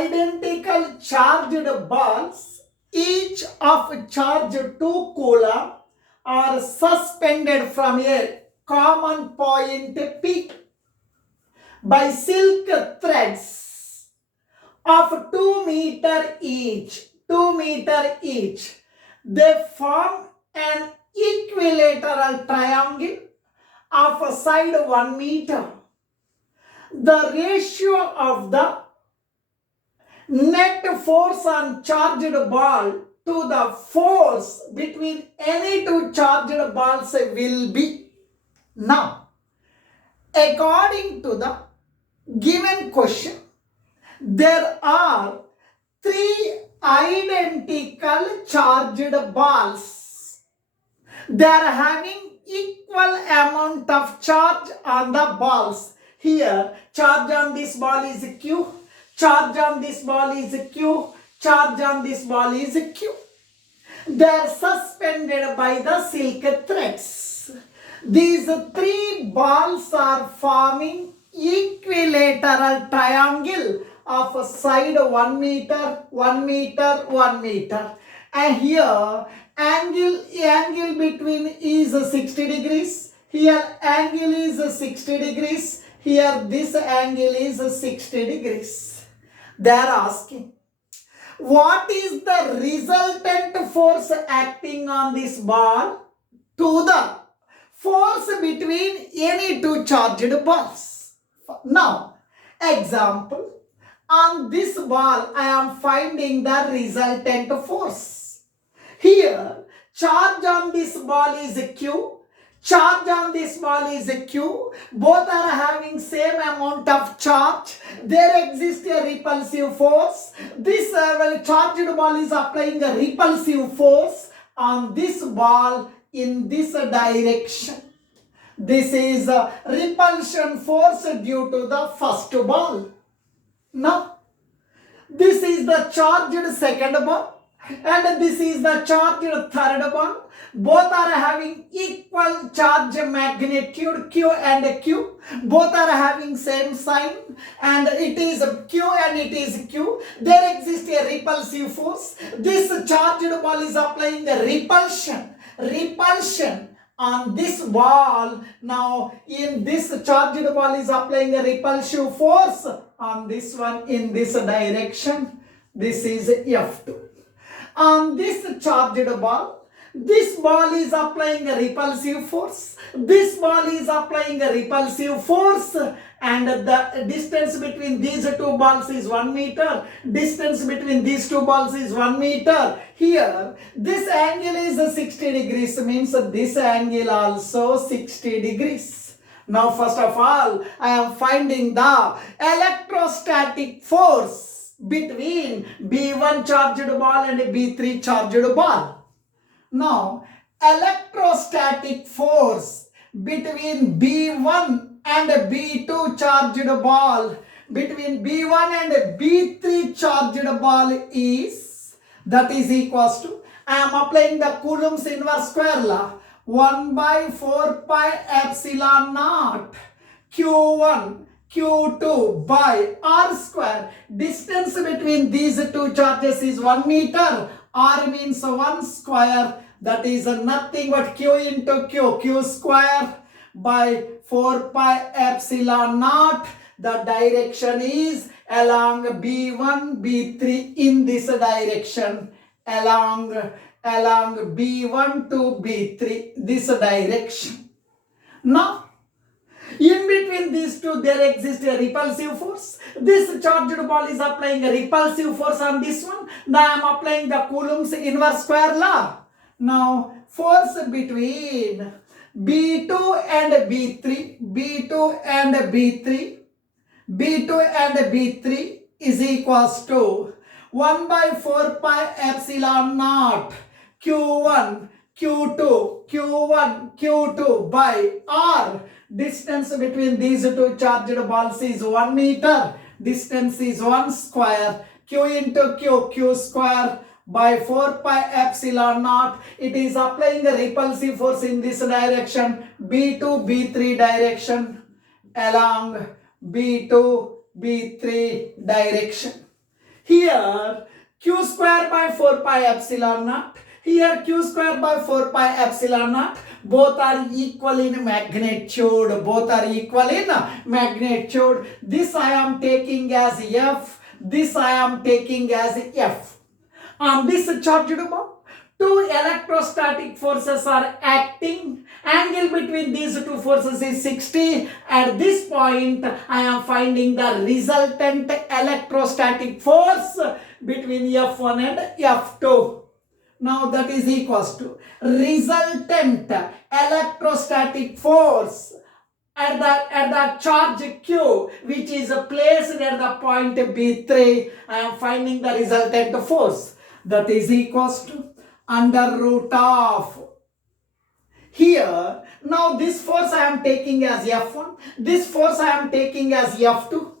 identical charged balls, each of charge 2 coulomb, are suspended from a common point P by silk threads of 2 meter each. 2 meter each. They form an equilateral triangle of a side 1 meter. The ratio of the net force on charged ball to the force between any two charged balls will be. Now, according to the given question, there are 3 identical charged balls. They are having equal amount of charge on the balls. Here, charge on this ball is Q, charge on this ball is Q, charge on this ball is Q. They are suspended by the silk threads. These 3 balls are forming equilateral triangle of a side 1 meter, 1 meter, 1 meter. And here angle between is 60 degrees. Here angle is 60 degrees. Here this angle is 60 degrees. They are asking, what is the resultant force acting on this ball to the force between any two charged balls? Now, example, on this ball I am finding the resultant force. Here, charge on this ball is Q, charge on this ball is Q. Both are having same amount of charge. There exists a repulsive force. This charged ball is applying a repulsive force on this ball in this direction. This is a repulsion force due to the first ball. Now, this is the charged second ball and this is the charged third ball. Both are having equal charge magnitude Q and Q. Both are having same sign and it is Q and it is Q. There exists a repulsive force. This charged ball is applying a repulsion on this ball. Now in this charged ball is applying a repulsive force on this one in this direction. This is F2. On this charged ball, this ball is applying a repulsive force. This ball is applying a repulsive force and the distance between these two balls is 1 meter. Distance between these two balls is 1 meter. Here, this angle is 60 degrees, means this angle also 60 degrees. Now, first of all, I am finding the electrostatic force between B1 charged ball and B3 charged ball. Now, electrostatic force between B1 and B2 charged ball, between B1 and B3 charged ball is, that is equals to, I am applying the Coulomb's inverse square law, 1 by 4 pi epsilon naught Q1 Q2 by R square. Distance between these two charges is 1 meter. R means 1 square. That is nothing but Q into Q square by 4 pi epsilon naught. The direction is along B1, B3 in this direction. Along B1 to B3, this direction. Now, in between these two, there exists a repulsive force. This charged ball is applying a repulsive force on this one. Now I am applying the Coulomb's inverse square law. Now, force between B2 and B3, B2 and B3, B2 and B3 is equals to 1 by 4 pi epsilon naught Q1, Q2, Q1, Q2 by R. Distance between these two charged balls is 1 meter. Distance is 1 square. Q into Q square by 4 pi epsilon naught. It is applying a repulsive force in this direction, B2, B3 direction, along B2, B3 direction. Here q square by 4 pi epsilon naught. Here q square by 4 pi epsilon naught. Both are equal in magnitude. Both are equal in magnitude. This I am taking as F. This I am taking as F. On this charged ball, two electrostatic forces are acting. Angle between these two forces is 60. At this point, I am finding the resultant electrostatic force between F1 and F2. Now that is equals to resultant electrostatic force at the charge Q, which is placed at the point B3. I am finding the resultant force. That is equals to under root of. Here, now this force I am taking as F1. This force I am taking as F2.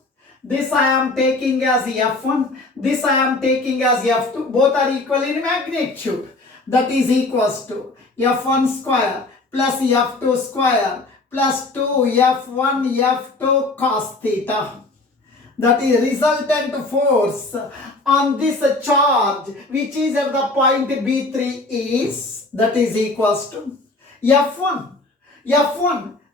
This I am taking as F1. This I am taking as F2. Both are equal in magnitude. That is equals to F1 square plus F2 square plus 2 F1 F2 cos theta. That is resultant force on this charge which is at the point B3 is, that is equals to F1.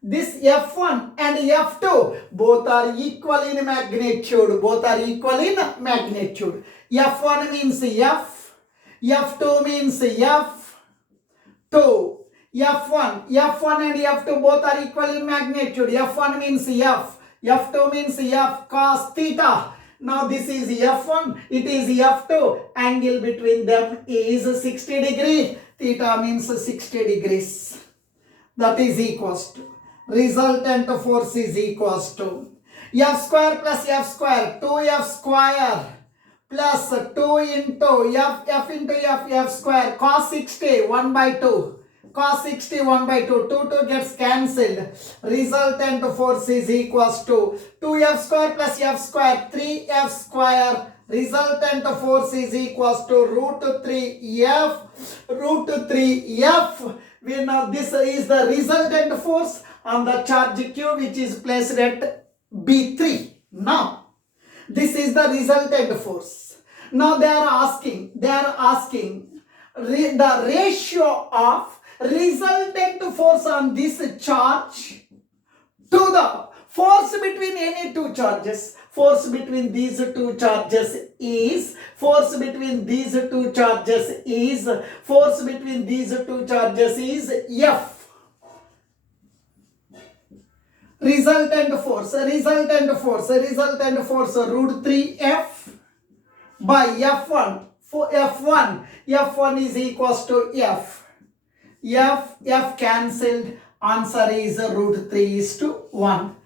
This F1 and F2 both are equal in magnitude. Both are equal in magnitude. F1 means F. F2 means F2. F1 and F2 both are equal in magnitude. F1 means F. F2 means F cos theta. Now this is F1, it is F2. Angle between them is 60 degree. Theta means 60 degrees. That is equals to resultant force is equals to F square plus F square, 2F square plus 2 into F into F square, cos 60 1 by 2. Cos 60 1 by 2, 2 gets cancelled. Resultant force is equals to 2F square plus F square, 3F square. Resultant force is equals to root 3F. We know this is the resultant force on the charge Q which is placed at B3. Now, this is the resultant force. Now they are asking the ratio of resultant force on this charge to the force between any two charges. Force between these two charges is F. Resultant force root 3F by F1. For F1 is equals to F. F cancelled. Answer is root 3:1.